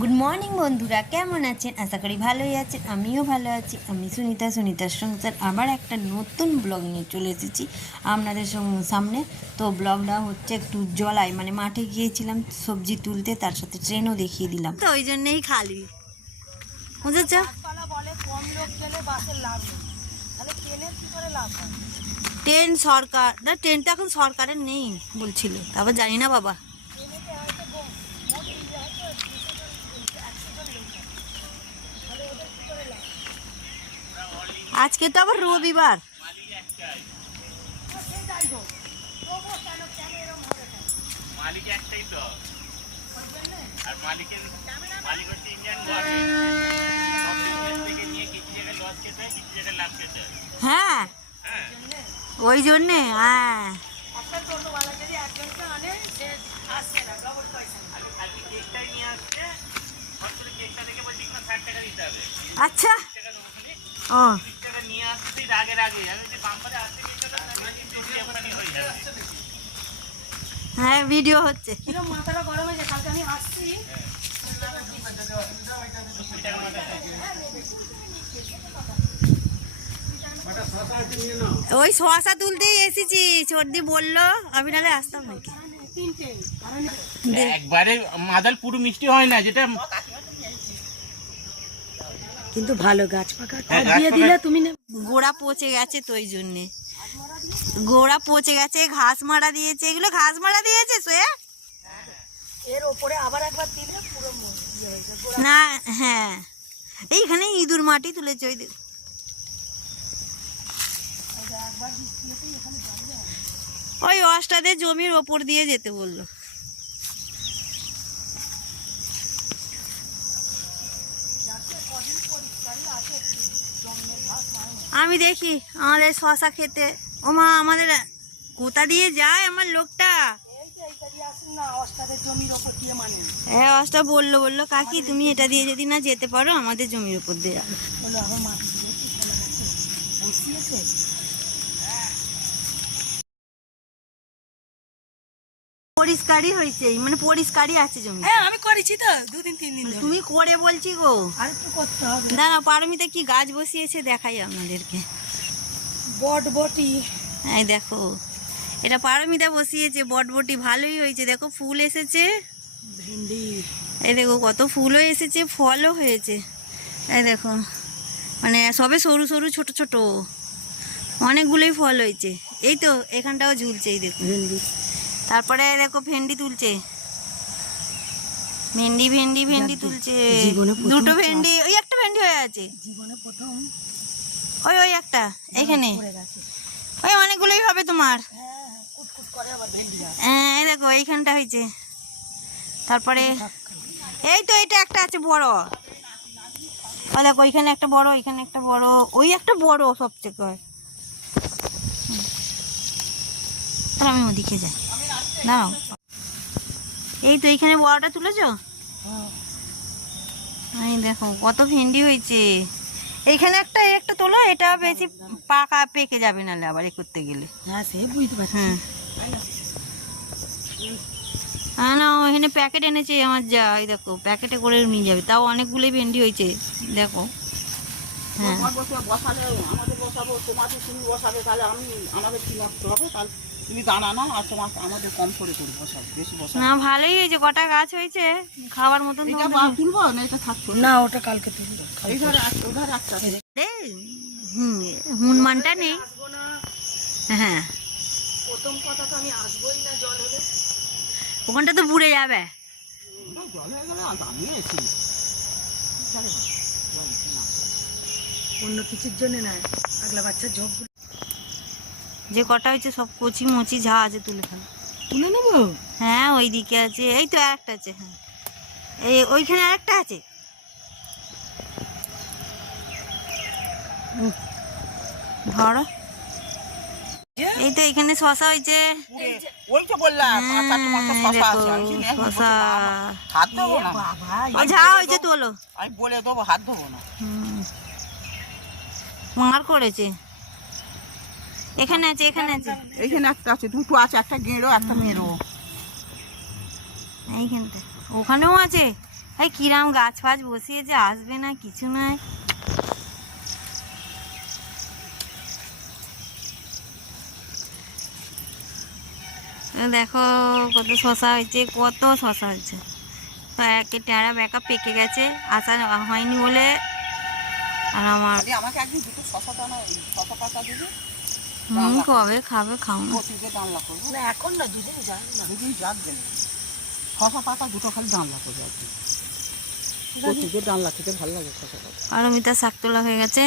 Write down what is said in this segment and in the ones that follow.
Good morning বন্ধুরা। কেমন আছেন? আশা করি ভালোই আছেন। আমিও ভালো আছি। আমি সুনিতা সুনিতার সংসার আবার একটা নতুন ব্লগ নিয়ে চলে এসেছি আপনাদের সামনে। তো ব্লগটা হচ্ছে একটু জলায়। মানে মাঠে গিয়েছিলাম সবজি তুলতে তার সাথে ট্রেনও দেখিয়ে দিলাম। তো ওই জন্যেই খালি। বুঝেছ? ট্রেন সরকার না ট্রেন তো এখন সরকারের নেই বলছিল। তারপর জানি না বাবা। আজকে তো আবার রবিবার। মালিক একটাই তো। আর মালিকের মালিক হচ্ছে ইন্ডিয়ান হয়। ওই জন্যে হ্যাঁ। আচ্ছা। টাকা আমি হয়ে হ্যাঁ ভিডিও হচ্ছে। ওই শশা তুলতেই এসেছি সর্দি বলল আমি নাহলে আসতাম নাকি? একবারে মাদাল পুরো মিষ্টি হয় না যেটা কিন্তু ভালো গাছ পাকা। হ্যাঁ, দিয়ে দিলে তুমি না গোড়া পচে গেছে তো ওই জন্যে। গোড়া পচে গেছে ঘাস মারা দিয়েছে। এগুলো ঘাস মারা দিয়েছে সোয়া? এর ওপরে আবার একবার দিলে পুরো। না হ্যাঁ। এইখানে ইঁদুর মাটি তুলেছে ওই। ওই অষ্টাদের জমির ওপর দিয়ে যেতে বলল। আমি দেখি আমাদের শশা খেতে। ও মা আমাদের কোথা দিয়ে যায় আমার লোকটা? হ্যাঁ অষ্টা বলল বলল, কাকি, তুমি এটা দিয়ে যদি না যেতে পারো, আমাদের জমির উপর দিয়ে যাবে বলো আবার মাটি দিয়ে একটু ফেলে গেছে। বসিয়েছে পরিষ্কারই হয়েছে মানে পরিষ্কারই আছে জমি। হ্যাঁ আমি করেছি তো দুদিন তিন দিন তুমি করে বলছি গো। আর একটু করতে হবে। দাঁড়া পারমিতে কি গাছ বসিয়েছে দেখাই আপনাদেরকে। বট বটি এই দেখো এটা পারমিতা বসিয়েছে বটবটি ভালোই হয়েছে। দেখো ফুল এসেছে। ভেন্ডি। এই দেখো কত ফুলও এসেছে ফলও হয়েছে। এই দেখো মানে সবে সরু সরু ছোট ছোট। অনেকগুলোই ফল হয়েছে। এই তো এখানটাও ঝুলছে এই দেখো। ভেন্ডি। তারপরে দেখো ভেন্ডি তুলছে। ভেন্ডি ভেন্ডি ভেন্ডি তুলছে। দুটো ভেন্ডি ওই একটা ভেন্ডি হয়ে আছে। ওই ওই একটা এখানে। ওই অনেকগুলোই হবে তোমার। হ্যাঁ হ্যাঁ। হ্যাঁ এই দেখো এইখানটা হয়েছে। তারপরে এই তো এটা একটা আছে বড়। ও দেখো ওইখানে একটা বড় ওইখানে একটা বড় ওই একটা বড় সবচেয়ে আমি ওদিকে যাই। দাঁড়াও। এই তো এইখানে বড়টা তুলেছো। এই দেখো কত ভেন্ডি হয়েছে। এইখানে একটা একটা তোলো এটা বেশি পাকা পেকে যাবে নাহলে আবার এ করতে গেলে। হ্যাঁ সে বুঝতে পারছি। হ্যাঁ না এখানে প্যাকেট এনেছে আমার যা এই দেখো প্যাকেটে করে নিয়ে যাবে। তাও অনেকগুলোই ভেন্ডি হয়েছে দেখো। হ্যাঁ। বসালে আমাদের বসাবো তোমাকে তুমি বসাবে তাহলে আমি আমাদের কি নষ্ট হবে? তাহলে তুমি দানা নাও আর তোমাকে আমাদের কম করে বেশি না ভালোই হয়েছে কটা গাছ হয়েছে মতন এটা। বা তুলবো? না এটা থাকছো না ওটা কালকে তুলবো এই ধারে একটা ওধারে একটা হুম হুনমানটা নেই। হ্যাঁ। প্রথম কথা তো আমি আসবোই না জল হলে। ওখানটা তো বুড়ে যাবে। জল হয়ে গেলে আমি এসি। অন্য কিছুর জন্য না আগলা বাচ্চা ঝোপ যে কটা হয়েছে সব কচি মচি যা আছে তুলে ফেলো। তুলে নেব? হ্যাঁ ওই দিকে আছে এই তো একটা আছে হ্যাঁ। এই ওইখানে একটা আছে। ধরো। এই তো এখানে শশা হয়েছে। ওই তো বললাম হ্যাঁ, শশা। হাত দেবো না। বাবা যা হয়েছে তোলো। আমি বলে দেবো হাত দেবো না। মার করেছে। এখানে আছে এখানে আছে। এইখানে একটা আছে দুটো আছে একটা গেঁড়ো একটা মেরো। এইখানটা। ওখানেও আছে। এই কিরাম গাছ ফাছ বসিয়েছে আসবে না কিছু নয়। দেখো কত শশা হয়েছে কত শশা হয়েছে। তো একে টেঁড়া বেঁকা পেকে গেছে আসা হয়নি বলে। আর আমার আমাকে একদিন দুটো শশা দানা শশা পাতা দিবি। হুম কবে খাবে খাও না। এখন না দুদিন যান না দুদিন যাক গেলে শশা পাতা দুটো খালি জানলা করব আর কি। কচিতে জানলা খেতে ভালো লাগে শশা পাতা। আর অমিতার শাক তোলা হয়ে গেছে।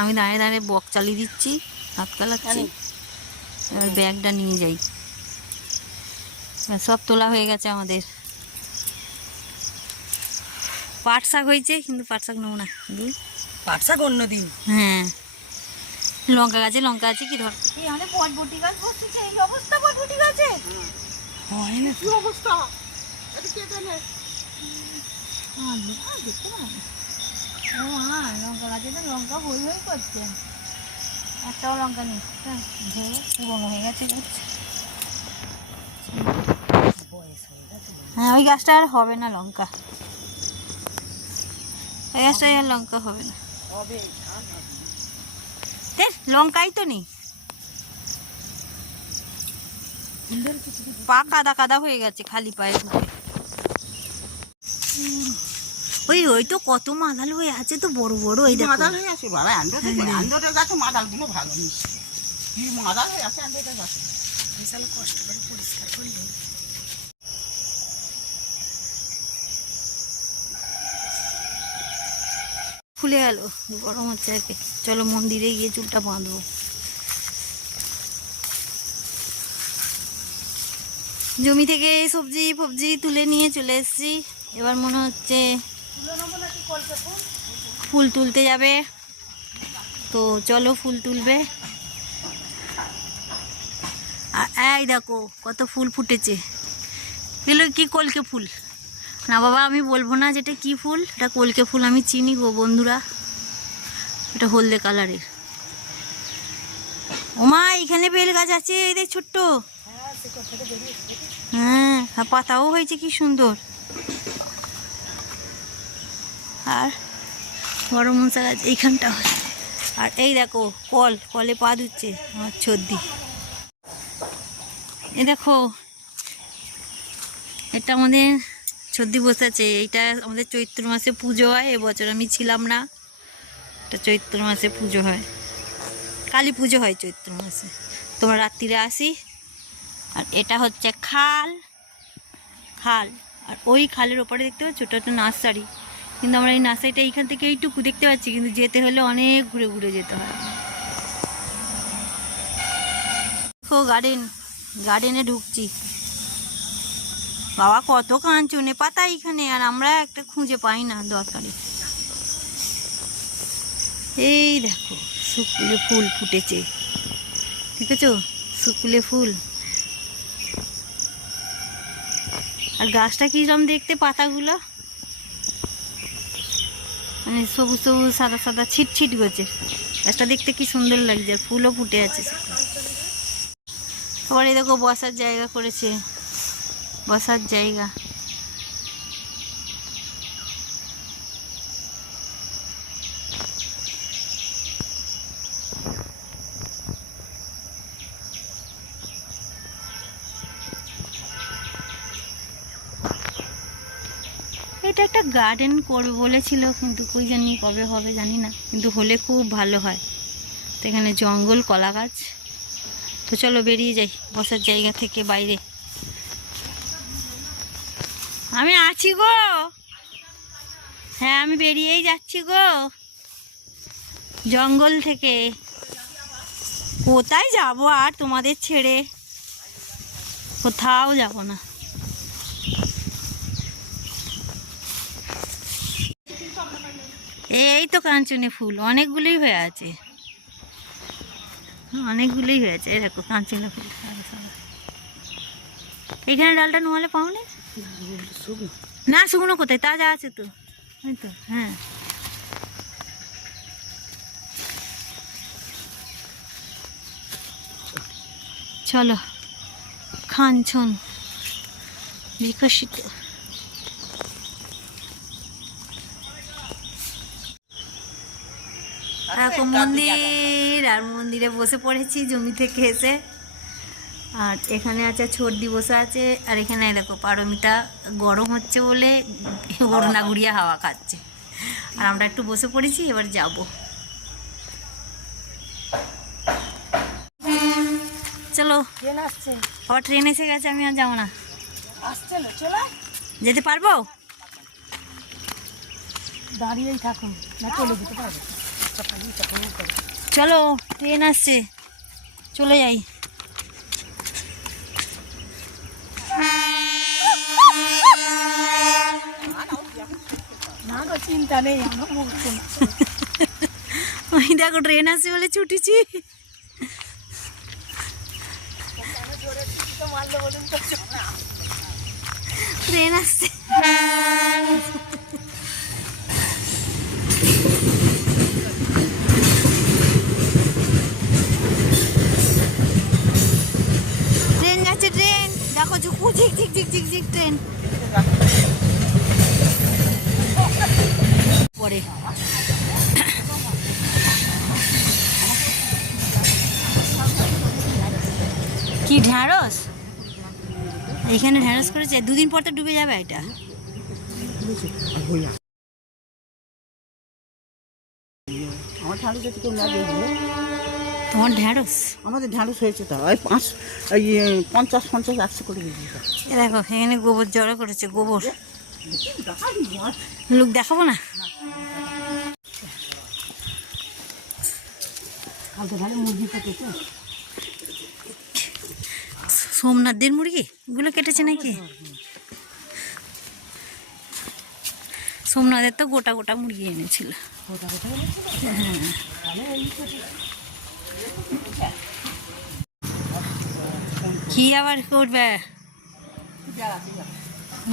আমি দাঁড়িয়ে দাঁড়িয়ে বক চালিয়ে দিচ্ছি হাত কালাচ্ছি। এবার ব্যাগটা নিয়ে যাই। সব তোলা হয়ে গেছে আমাদের। পাট শাক হয়েছে কিন্তু পাট শাক নেব না। পাট শাক অন্য দিন। হ্যাঁ। লঙ্কা গাছে লঙ্কা আছে কি ধর? এই আমাদের বটবটি গাছ বসেছে এই অবস্থা বটবটি গাছে। হয় না। কি অবস্থা? এটা কে জানে? দেখতে ও মা লঙ্কা গাছে তো লঙ্কা হই হই করছে। একটাও লঙ্কা নেই। হ্যাঁ পুরোনো হয়ে গেছে বয়স হয়ে গেছে। হ্যাঁ ওই গাছটা আর হবে না লঙ্কা। ওই গাছটায় আর লঙ্কা হবে না। হবে। দেখ লঙ্কাই তো নেই। পা কাদা কাদা হয়ে গেছে খালি পায়ে ঢুকে ওই ওই তো কত মাদাল হয়ে আছে তো বড় বড় ওই দেখো। মাদাল হয়ে আছে বাবা? অ্যান্ড্রয়েড অ্যান্ড্রয়েডের গাছে মাদালগুলো ভালো কি মাদাল হয়ে আছে অ্যান্ড্রয়েডের গাছে? বিশাল কষ্ট করে পরিষ্কার খুলে গেল গরম হচ্ছে আর চলো মন্দিরে গিয়ে চুলটা বাঁধবো। জমি থেকে সবজি ফবজি তুলে নিয়ে চলে এসেছি। এবার মনে হচ্ছে ফুল তুলতে যাবে। তো চলো ফুল তুলবে। এই দেখো, কত ফুল ফুটেছে। এগুলো কি কলকে ফুল? না বাবা, আমি বলব না যেটা কি ফুল, এটা কলকে ফুল, আমি চিনি গো বন্ধুরা। এটা হলদে কালারের। ওমা, এখানে বেল গাছ আছে, এই দেখ ছোট্ট। হ্যাঁ পাতাও হয়েছে কি সুন্দর। আর বড় মশা গাছ এইখানটা। আর এই দেখো, কল, কলে পা ধুচ্ছে আমার ছর্দি এই দেখো, এটা আমাদের সর্দি বসে আছে। এইটা আমাদের চৈত্র মাসে পুজো হয়, এবছর আমি ছিলাম না। এটা চৈত্র মাসে পুজো হয়। কালী পুজো হয় চৈত্র মাসে। তোমরা রাত্রিরে আসি। আর এটা হচ্ছে খাল। খাল। আর ওই খালের ওপরে দেখতে পাচ্ছ? ওটা একটা নার্সারি। কিন্তু আমরা এই নার্সারিটা এইখান থেকে এইটুকু দেখতে পাচ্ছি, কিন্তু যেতে হলে অনেক ঘুরে ঘুরে যেতে হয়। দেখো গার্ডেন গার্ডেনে ঢুকছি। বাবা কত কাঞ্চনে পাতা এখানে, আর আমরা একটা খুঁজে পাই না দরকারে। এই দেখো শুকুলে ফুল ফুটেছে। দেখেছ? শুকুলে ফুল। আর গাছটা কিরম দেখতে পাতাগুলো? মানে সবুজ সবুজ, সাদা সাদা, ছিট ছিট গেছে গাছটা দেখতে কি সুন্দর লাগছে, আর ফুলও ফুটে আছে। আবার এই দেখো বসার জায়গা করেছে। বসার জায়গা। এটা একটা গার্ডেন করবে বলেছিল, কিন্তু কই জানি কবে হবে জানি না, কিন্তু হলে খুব ভালো হয়। তো এখানে জঙ্গল, কলা গাছ। তো চলো বেরিয়ে যাই, বসার জায়গা থেকে বাইরে। আমি আছি গো। হ্যাঁ আমি বেরিয়েই যাচ্ছি গো। জঙ্গল থেকে। কোথায় যাব আর তোমাদের ছেড়ে? কোথাও যাব না। এই তো কাঞ্চনে ফুল, অনেকগুলোই হয়ে আছে। অনেকগুলোই হয়েছে দেখো, কাঞ্চনে ফুল। এইখানে ডালটা নোয়ালে পাওনি? না শুকনো কোথায়? তাজা আছে তো। হ্যাঁ। চলো খান ছন বিকশিত। আচ্ছা, মন্দির আর মন্দিরে বসে পড়েছি জমি থেকে এসে। আর এখানে আছে ছর্দি বসে আছে আর এখানে দেখো পারমিতা গরম হচ্ছে বলে ওড়না গুড়িয়ে হাওয়া খাচ্ছে। আর আমরা একটু বসে পড়েছি এবার যাব। চলো আবার ট্রেন এসে গেছে আমি আর যাব না। যেতে পারব? দাঁড়িয়েই থাকুন না চলে যেতে পারবে। চাপাই চাপাই করে চলো ট্রেন আসছে চলে যাই। চিন্তা দেখো ট্রেন আসছে বলে ছুটেছি ট্রেন আসছে ট্রেন যাচ্ছে ট্রেন দেখো ঝুকু ঝিক ঝিক ঝিক ঝিক ঝিক ট্রেন কি ঢ্যাঁড়স? এখানে ঢ্যাঁড়স করেছে দুদিন পর তো ডুবে যাবে এটা। তোমার ঢ্যাঁড়স? আমাদের ঢালুস হয়েছে তো ওই পাঁচ এ, পঞ্চাশ পঞ্চাশ একশো করে দিয়েছি এ দেখো এখানে গোবর জড়ো করেছে গোবর। লোক দেখাবো না? ভালো মুরগি খেতে তো? সোমনাথদের মুরগি? এগুলো কেটেছে নাকি? সোমনাথের তো গোটা গোটা মুরগি এনেছিল। কি আবার করবে?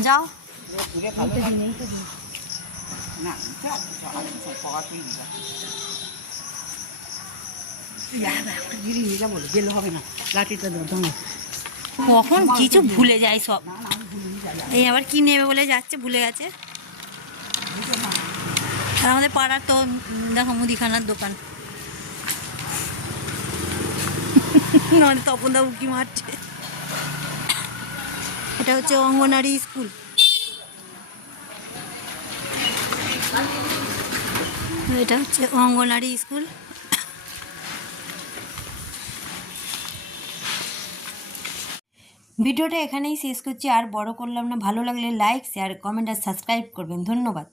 যাও। হবে না। লাঠিটা দাও। কখন কিছু ভুলে যায় সব। এই আবার কি নেবে বলে যাচ্ছে ভুলে গেছে। আর আমাদের পাড়ার তো দেখো মুদিখানার দোকান। আমাদের তপন দা উকি মারছে? এটা হচ্ছে অঙ্গনারী স্কুল। এটা হচ্ছে অঙ্গনারী স্কুল। ভিডিওটা এখানেই শেষ করছি। আর বড় করলাম না, ভালো লাগলে লাইক শেয়ার কমেন্ট আর সাবস্ক্রাইব করবেন। ধন্যবাদ।